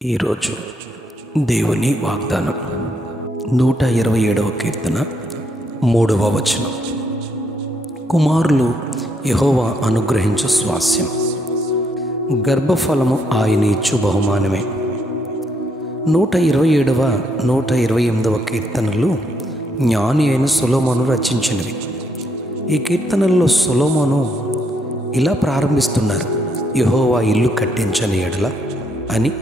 ఈరోజు దేవుని వాగ్దానం 127వ కీర్తన 3వ వచనం. కుమారులు యెహోవా అనుగ్రహించు స్వాస్యం, గర్భఫలము ఆయన ఇచ్చు బహుమానమే. 127వ 128వ కీర్తనలు జ్ఞాని అయిన సొలొమోను రచించినవి. ఈ కీర్తనల్లో సొలొమోను ఇలా ప్రారంభిస్తున్నారు: యెహోవా ఇల్లు కట్టించని ఎడల అని,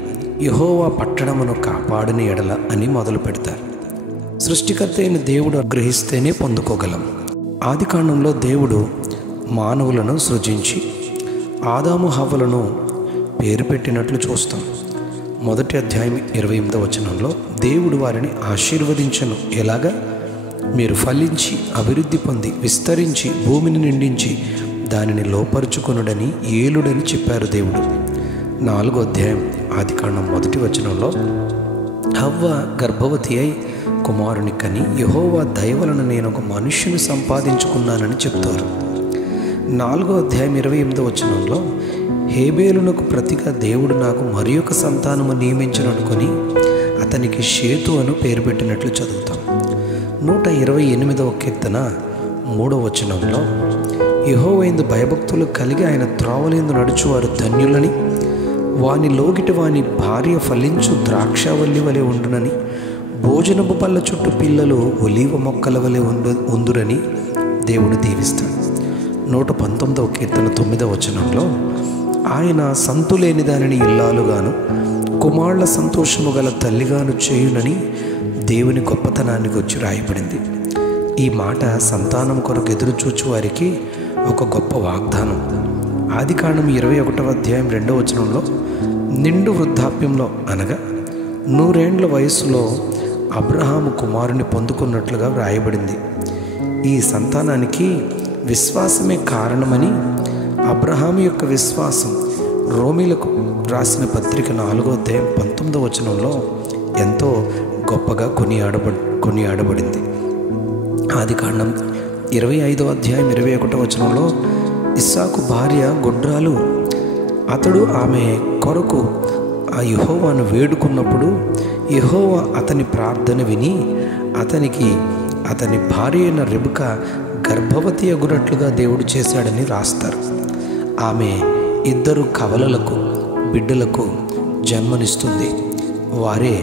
యెహోవా పట్టణమును కాపాడని ఎడల అని మొదలు పెడతారు. సృష్టికర్త అయిన దేవుడు అనుగ్రహిస్తేనే పొందుకోగలం. ఆదికాండంలో దేవుడు మానవులను సృజించి ఆదాము హవ్వలను పేరు పెట్టినట్లు చూస్తాం. మొదటి అధ్యాయం 28వ వచనంలో దేవుడు వారిని ఆశీర్వదించను. ఎలాగా? మీరు ఫలించి అభివృద్ధి పొంది విస్తరించి భూమిని నిండించి దానిని లోపరుచుకొనుడని ఏలుడని చెప్పారు దేవుడు. 4వ అధ్యాయం ఆదికాండం 1వ వచనంలో హవ్వ గర్భవతి అయి కుమారుని కని యెహోవా దయ వలన నేను ఒక మనుష్యుని సంపాదించుకున్నానని చెప్తారు. 4వ అధ్యాయం 28వ వచనంలో హేబేలునకు ప్రతిగా దేవుడు నాకు మరి ఒక సంతానము నియమించననుకొని అతనికి షేతు అని పేరు పెట్టినట్లు చదువుతాం. 128వ కీర్తన 3వ వచనంలో యెహోవాయందు భయభక్తులు కలిగి ఆయన త్రోవలందు నడుచువారు ధన్యులని, వాని లోగిటి వాని భార్య ఫలించు ద్రాక్షవల్లి వలె ఉండునని, భోజనపు పళ్ళ చుట్టూ పిల్లలు ఒలీవ మొక్కల వలె ఉందురని దేవుడు దీవిస్తాడు. 119వ కీర్తన 9వ వచనంలో ఆయన సంతులేని దానిని ఇల్లాలుగాను కుమారుల సంతోషము గల తల్లిగాను చేయునని దేవుని గొప్పతనాన్ని గురించి రాయబడింది. ఈ మాట సంతానం కొరకు ఎదురుచూచు వారికి ఒక గొప్ప వాగ్దానం. ఆదికాండం 21వ అధ్యాయం 2వ వచనంలో నిండు వృద్ధాప్యంలో అనగా 100 ఏండ్ల వయసులో అబ్రహాము కుమారుని పొందుకున్నట్లుగా వ్రాయబడింది. ఈ సంతానానికి విశ్వాసమే కారణమని అబ్రహాము యొక్క విశ్వాసం రోమీలకు రాసిన పత్రిక 4వ అధ్యాయం 19వ వచనంలో ఎంతో గొప్పగా కొనియాడబడింది. ఆదికాండం 25వ అధ్యాయం 21వ వచనంలో ఇస్సాకు భార్య గొడ్రాలు. అతడు ఆమె కొరకు ఆ యెహోవాను వేడుకున్నప్పుడు యెహోవా అతని ప్రార్థన విని అతని భార్య అయిన రెబెకా గర్భవతి అగునట్లుగా దేవుడు చేశాడని రాస్తారు. ఆమె 2 కవలలకు బిడ్డలకు జన్మనిస్తుంది. వారే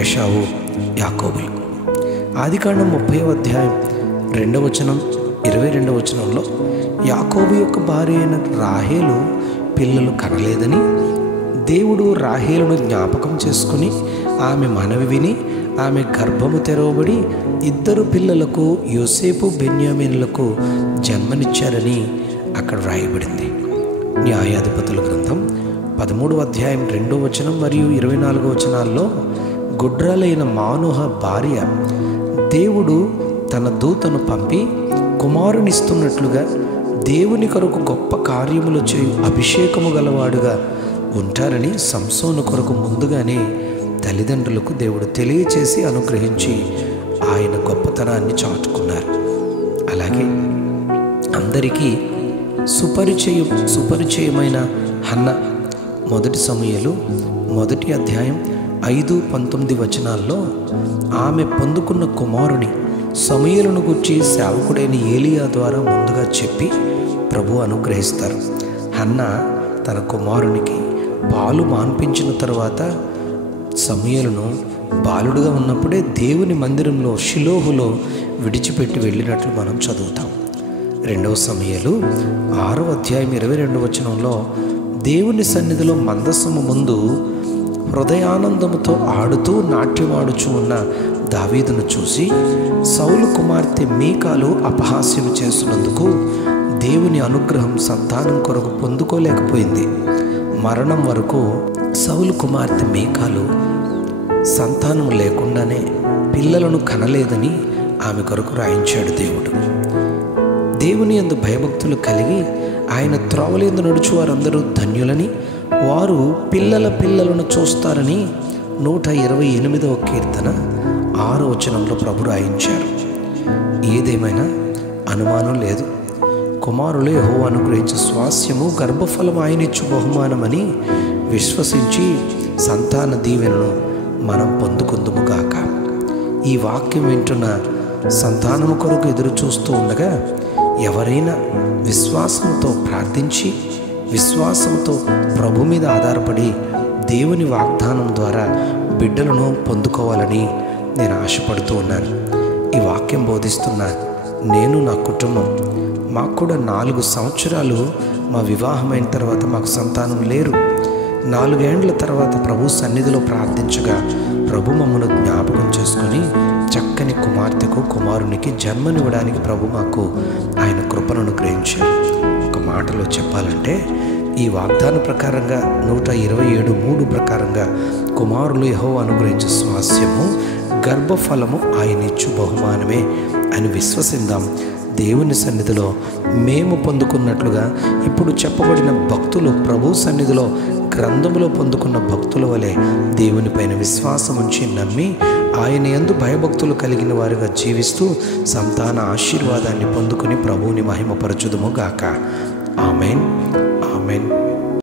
ఏశావు, యాకోబులు. ఆదికాండం 30వ అధ్యాయం 2వ వచనం 22వ వచనంలో యాకోబు యొక్క భార్య అయిన రాహేలు పిల్లలు కనలేదని దేవుడు రాహేలును జ్ఞాపకం చేసుకుని ఆమె మనవి విని ఆమె గర్భము తెరవబడి 2 పిల్లలకు యోసేపు బెన్యామీనులకు జన్మనిచ్చారని అక్కడ రాయబడింది. న్యాయాధిపతుల గ్రంథం 13వ అధ్యాయం 2వ వచనం మరియు 24వ వచనాల్లో గుడ్రాలైన మానోహ భార్య దేవుడు తన దూతను పంపి కుమారునిస్తున్నట్లుగా దేవుని కొరకు గొప్ప కార్యములు చేయు అభిషేకము గలవాడుగా ఉంటారని సంసోను కొరకు ముందుగానే తల్లిదండ్రులకు దేవుడు తెలియచేసి అనుగ్రహించి ఆయన గొప్పతనాన్ని అలాగే అందరికీ సుపరిచయమైన హన్న. 1 సమూయేలు 1వ అధ్యాయం 5-19 వచనాల్లో ఆమె పొందుకున్న కుమారుని సమూయేలును గూర్చి సేవకుడైన ఏలియా ద్వారా ముందుగా చెప్పి ప్రభు అనుగ్రహిస్తారు. హన్న తన కుమారునికి పాలు మాన్పించిన తరువాత సమూయేలును బాలుడుగా ఉన్నప్పుడే దేవుని మందిరంలో షిలోహులో విడిచిపెట్టి వెళ్ళినట్లు మనం చదువుతాం. 2వ సమూయేలు 6వ అధ్యాయం 22వ వచనంలో దేవుని సన్నిధిలో మందసము ముందు హృదయానందముతో ఆడుతూ నాట్యమాడుచు ఉన్న దావీదును చూసి సౌలు కుమార్తె మీకాలు అపహాస్యం చేస్తున్నందుకు దేవుని అనుగ్రహం సంతానం కొరకు పొందుకోలేకపోయింది. మరణం వరకు సౌలు కుమార్తె మీకాలు సంతానం లేకుండానే పిల్లలను కనలేదని ఆమె కొరకు రాయించాడు దేవుడు. దేవుని యందు భయభక్తులు కలిగి ఆయన త్రోవలందు నడుచు వారందరూ ధన్యులని, వారు పిల్లలను చూస్తారని 128వ కీర్తన 6వ వచనంలో ప్రభు రాయించారు. ఏదేమైనా అనుమానం లేదు, కుమారులు యెహోవా అనుగ్రహించు స్వాస్యము, గర్భఫలం ఆయన ఇచ్చు బహుమానమని విశ్వసించి సంతాన దీవెనను మనం పొందుకుందుముగాక. ఈ వాక్యం వింటున్న సంతానము కొరకు ఎదురు చూస్తూ ఉండగా ఎవరైనా విశ్వాసంతో ప్రార్థించి విశ్వాసంతో ప్రభు మీద ఆధారపడి దేవుని వాగ్దానం ద్వారా బిడ్డలను పొందుకోవాలని నేను ఆశపడుతూ ఉన్నాను. ఈ వాక్యం బోధిస్తున్న నేను, నా కుటుంబం, మాకు కూడా 4 సంవత్సరాలు మా వివాహమైన తర్వాత మాకు సంతానం లేరు. 4 ఏండ్ల తర్వాత ప్రభు సన్నిధిలో ప్రార్థించగా ప్రభు మమ్మల్ని జ్ఞాపకం చేసుకొని చక్కని కుమార్తెకు కుమారునికి జన్మనివ్వడానికి ప్రభు మాకు ఆయన కృపను అనుగ్రహించారు. ఒక మాటలో చెప్పాలంటే ఈ వాగ్దాన ప్రకారంగా 127:3 ప్రకారంగా కుమారులు యెహోవా అనుగ్రహించే స్వాస్యము, గర్భఫలము ఆయన ఇచ్చు బహుమానమే అని విశ్వసిద్దాం. దేవుని సన్నిధిలో మేము పొందుకున్నట్లుగా ఇప్పుడు చెప్పబడిన భక్తులు ప్రభు సన్నిధిలో గ్రంథములో పొందుకున్న భక్తుల వలె దేవుని పైన విశ్వాసం ఉంచి నమ్మి ఆయన యందు భయభక్తులు కలిగిన వారుగా జీవిస్తూ సంతాన ఆశీర్వాదాన్ని పొందుకుని ప్రభువుని మహిమపరచుదుము గాక. Amen, amen.